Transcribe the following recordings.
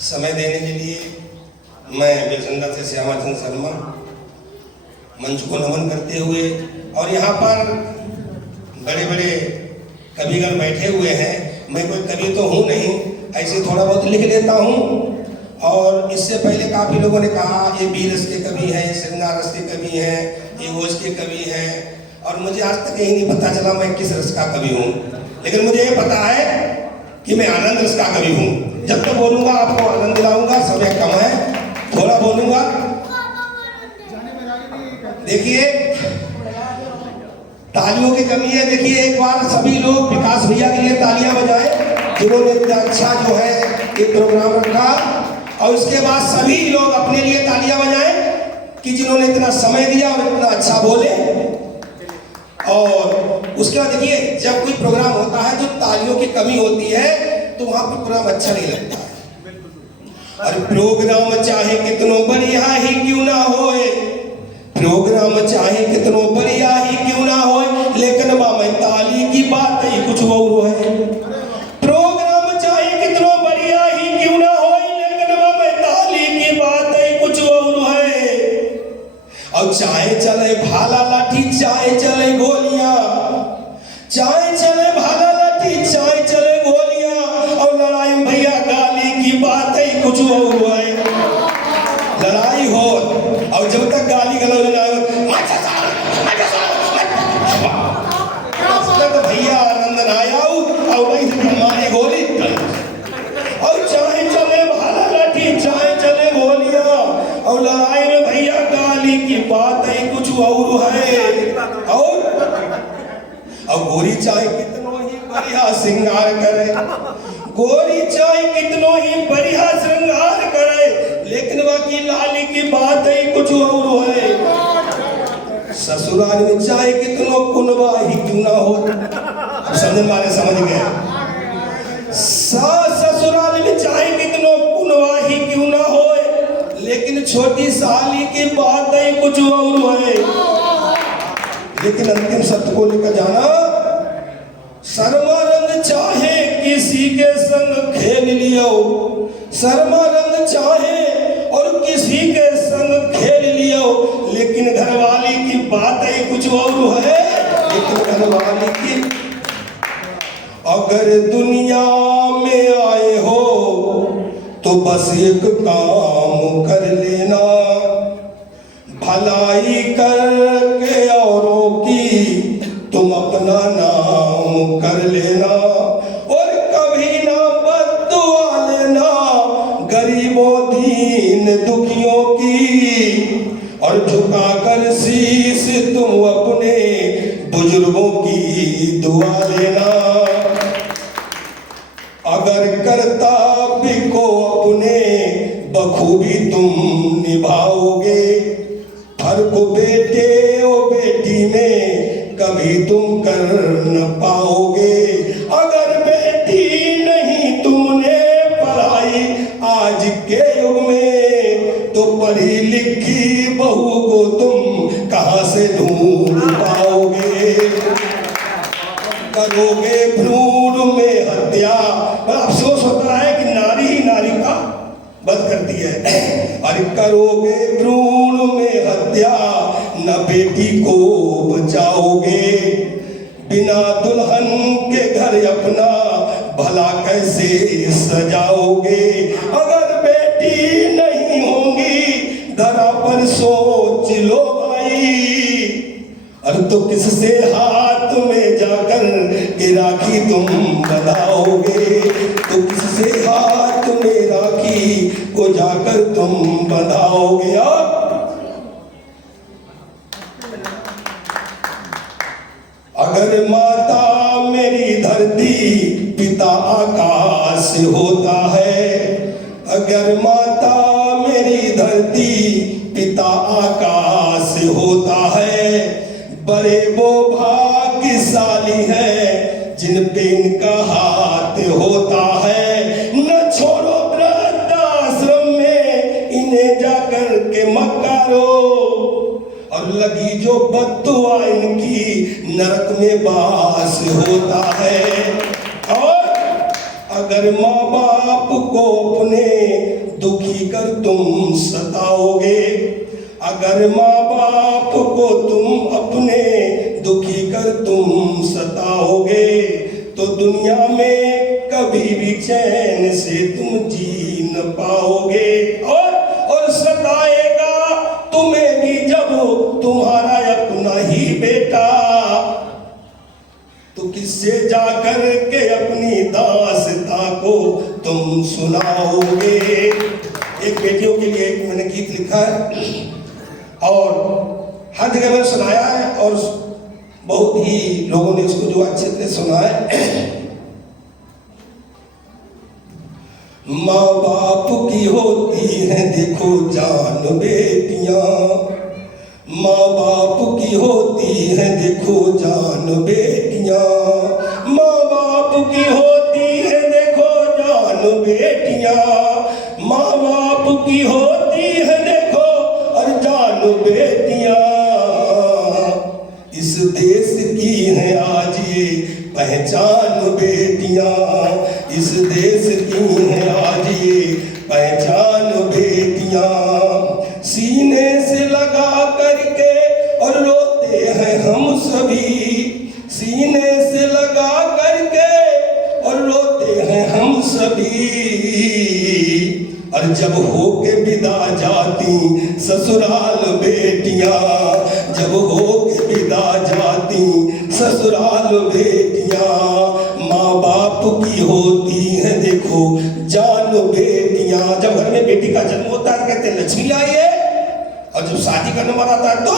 समय देने के लिए मैं बेलसंडा से श्यामाचंद शर्मा मंच को नमन करते हुए, और यहाँ पर बड़े बड़े कविगण बैठे हुए हैं। मैं कोई कवि तो हूँ नहीं, ऐसे थोड़ा बहुत लिख लेता हूँ। और इससे पहले काफ़ी लोगों ने कहा ये वीर रस के कवि हैं, ये श्रृंगार रस के कवि हैं, ये ओज के कवि हैं, और मुझे आज तक यही नहीं पता चला मैं किस रस का कवि हूँ। लेकिन मुझे ये पता है कि मैं आनंद रस का कवि हूँ। जब तक बोलूँगा आपको आनंद दिलाऊंगा। समय कम है, थोड़ा बोलूँगा। देखिए तालियों की कमी है। देखिए एक बार सभी लोग विकास भैया के लिए तालियां बजाएं, जिन्होंने इतना अच्छा जो है ये प्रोग्राम रखा। और उसके बाद सभी लोग अपने लिए तालियां बजाएं कि जिन्होंने इतना समय दिया और इतना अच्छा बोले। और उसके बाद देखिए जब कोई प्रोग्राम होता है तो तालियों की कमी होती है तो वहां पर प्रोग्राम अच्छा नहीं लगता है। और प्रोग्राम चाहे कितनो बढ़िया ही क्यों ना होए, प्रोग्राम चाहे कितनो बढ़िया ही क्यों ना होए, लेकिन मैं ताली की बात ही कुछ और है। प्रोग्राम चाहे कितनो बढ़िया ही क्यों ना होए, लेकिन मैं ताली की बात ही कुछ और है। और चाहे चले भाला लाठी, चाहे चले गोलियां, चाहे चले भाला लाठी, चाहे चले गोलियां, और लड़ाई में भैया गाली की बात ही कुछ और है। लड़ाई हो और जब तक गाली गलौज ना हो तो भैया आनंद ना आया और वही मारे गोली। और चाहे चले भाला लाठी, चाहे चले गोलियां, और लड़ाई में भैया गाली की बात ही कुछ और है। और गोरी चाहे कितनो ही बढ़िया श्रृंगार करे, गोरी चाहे कितनो ही बढ़िया श्रृंगार करे, लेकिन बाकी लाली की बात ही कुछ और है। ससुराल में चाहे कितनो कुनवा ही क्यों ना हो, समझने वाले समझ गए। ससुराल में चाहे कितनो कुनवा ही क्यों ना हो, लेकिन छोटी साली की बात ही कुछ और है। लेकिन अंतिम सत्य को लेकर जाना, शर्मा रंग चाहे किसी के संग खेल लियो, शर्मा रंग चाहे और किसी के संग खेल लियो, लेकिन घरवाली की बात ही कुछ और है। लेकिन घरवाली की, अगर दुनिया में आए हो तो बस एक काम कर लेना, भलाई करके औरों की तुम अपना नाम कर लेना, और कभी ना बद्दुआ लेना गरीबों दीन दुखियों की, और झुकाकर शीश तुम अपने बुजुर्गों की दुआ लेना। अगर कर्तव्य को अपने बखूबी तुम निभाओगे, फर्क बेटे और बेटी में कभी तुम कर न पाओगे। अगर बेटी नहीं तुमने पढ़ाई आज के युग में, तो पढ़ी लिखी बहू को तुम कहां से ढूंढ पाओगे। करोगे भ्रूण में हत्या, पर अफसोस होता है कि नारी ही नारी का वध करती है। अरे करोगे भ्रूण में हत्या, न बेटी को बचाओगे, बिना दुल्हन के घर अपना भला कैसे सजाओगे। अगर बेटी नहीं होंगी धरा पर सोच लो भाई, और तो किससे हाथ में जाकर के राखी तुम बंधाओगे, तो किससे हाथ में राखी को जाकर तुम बंधाओगे। अगर माता मेरी धरती पिता आकाश होता है, अगर माता मेरी धरती पिता आकाश होता है, बड़े वो भाग्यशाली है जिन पे इनका हाथ होता है। न छोड़ो वृद्धाश्रम में इन्हें जाकर के मकारो, और लगी जो बद्दुआ इनकी नरक में वास होता है। और अगर माँ बाप को अपने तुम सताओगे। अगर माँ बाप को तुम अपने दुखी कर तुम सताओगे तो दुनिया में कभी भी चैन से तुम जी न पाओगे। और सताएगा तुम्हें भी जब तुम्हारा अपना ही बेटा, तो किससे जाकर के अपनी दास्तां को तुम सुनाओगे। एक बेटियों के लिए एक मैंने गीत लिखा है और हर जगह मैंने सुनाया है और बहुत ही लोगों ने इसको जो अच्छे से सुना है। माँ बाप की होती है देखो जान बेटियां, माँ बाप की होती है देखो जान बेटियां, माँ बाप की होती है देखो जान बेटियां, माँ बाप की होती है देखो और जान बेटियां। इस देश की है आज ये पहचान बेटियां, इस देश की है आज ये पहचान बेटियां। सीने से लगा करके और रोते हैं हम सभी, सीने से लगा करके और रोते हैं हम सभी। और जब होके विदा जाती ससुराल बेटियां, जब होके विदा जाती ससुराल बेटियां, माँ बाप की होती है देखो जान बेटियां। जब घर में बेटी का जन्म होता है कहते हैं लक्ष्मी आई है, और जब शादी का नंबर आता है तो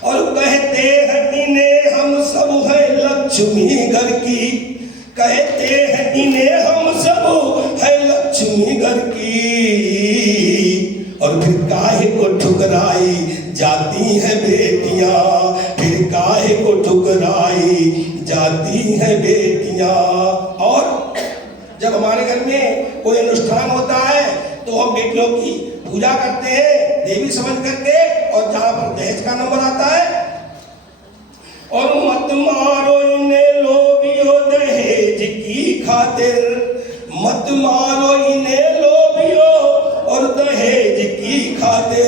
और कहते हैं इन्हें हम सब है लक्ष्मी घर की, कहते हैं इन्हें हम सब है लक्ष्मी घर की। और फिर काहे को ठुकराई जाती है बेटियां, फिर काहे को ठुकराई जाती है बेटियां। और जब हमारे घर में कोई अनुष्ठान होता है तो हम बेटियों की पूजा करते हैं देवी समझ करके, और जहां पर दहेज का नंबर आता है और मत मारो इन्हें लोभियो दहेज की खातिर, मत मारो इन्हें लोभियो और दहेज की खातिर।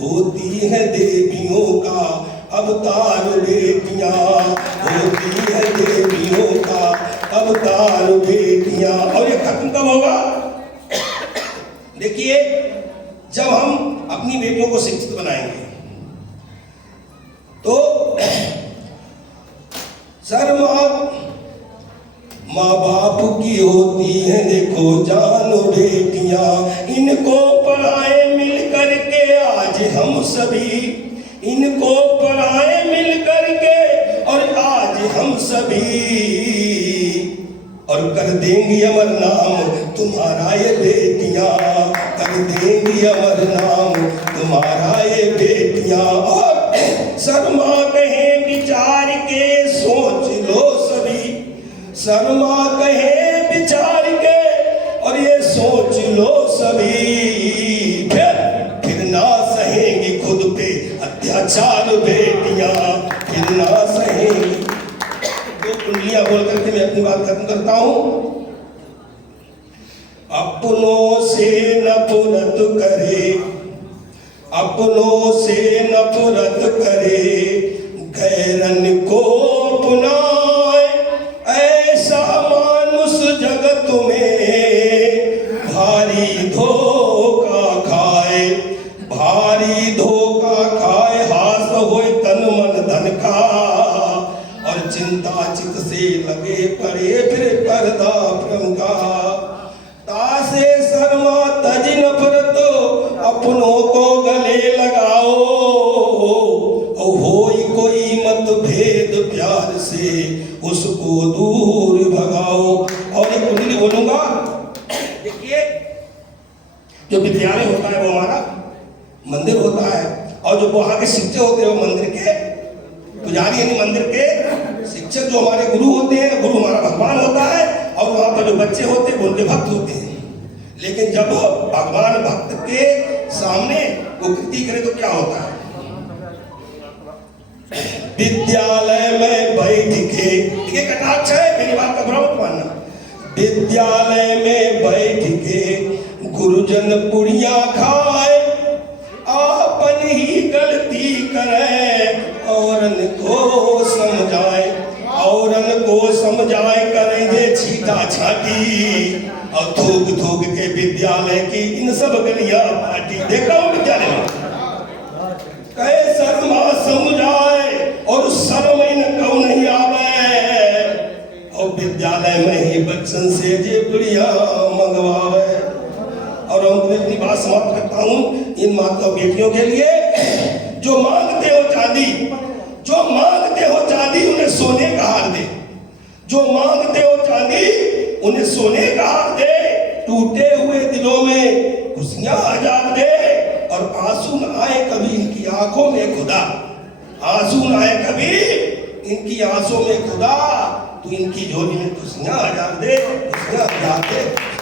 होती है देवियों का अवतार बेटियां, होती है देवियों का अवतार बेटियां। और ये खत्म कब होगा? देखिए, जब हम अपनी बेटियों को शिक्षित बनाएंगे तो माँ बाप की होती है देखो जानो बेटियां, इनको पढ़ाए मिल करके आज हम सभी, इनको पढ़ाए मिल करके और आज हम सभी। और कर देंगी अमर नाम तुम्हारा ये बेटियां, कर देंगी अमर नाम तुम्हारा ये बेटियां। और शर्मा कहे विचार के सोच लो सभी, शर्मा कहे विचार के और ये सोच लो सभी। फिर ना सहेंगी खुद पे अत्याचार बेटियां, फिर ना सहेंगी। दो कुंडलियां बोल करके मैं अपनी बात खत्म करता हूं। अपनों से नफरत करे, अपनों से नफरत करे, गैरन को अपनाए, ऐसा मानुष जगत में भारी धोखा खाए, भारी धोखा खाए। हास होए तन मन धन का और चिंता चित से लगे पड़े फिर पर्दा भ्रम का। तासे शर्मा तज नफरत अपनों को गले लगाओ, होई कोई मतभेद प्यार से उसको दूर भगाओ। और एक कुंडली बोलूंगा, देखिए जो विद्यालय होता है वो हमारा मंदिर होता है, और जो वहां के शिक्षक होते हैं वो मंदिर के पुजारी यानी मंदिर के शिक्षक, जो हमारे गुरु होते हैं, गुरु हमारा भगवान होता है, और वहां पर जो बच्चे होते हैं वो उनके भक्त होते हैं। लेकिन जब भगवान भक्त के सामने वो कृति करे तो क्या होता है? विद्यालय में बैठ के, देखिए कटाक्ष है, मेरी बात का बुरा मत मानना, विद्यालय में बैठ के गुरुजन पुड़िया खाए, आपन ही गलती करे, औरन को समझाए, औरन को समझाए, करेंगे छीटा छाटी, और थूक थूक के विद्यालय की इन सब गलियां पाटी। देखा हो विद्यालय में कहे शर्मा समझाए, और शर्म इन कौ नहीं आवे, और विद्यालय में ही बच्चन से जे पुड़िया मंगवावे। और मैं अपनी बात समाप्त करता हूँ इन माता बेटियों के लिए, जो मांगते हो चांदी, जो मांगते हो चांदी उन्हें सोने का हार दे, जो मांगते हो चांदी उन्हें सोने का हार दे, टूटे हुए दिलों में खुशियां हजार दे, और आंसू न आए कभी इनकी आंखों में खुदा, आंसू न आए कभी इनकी आंसों में खुदा, तो इनकी झोली में खुशियां हजार दे, खुशियां हजार दे।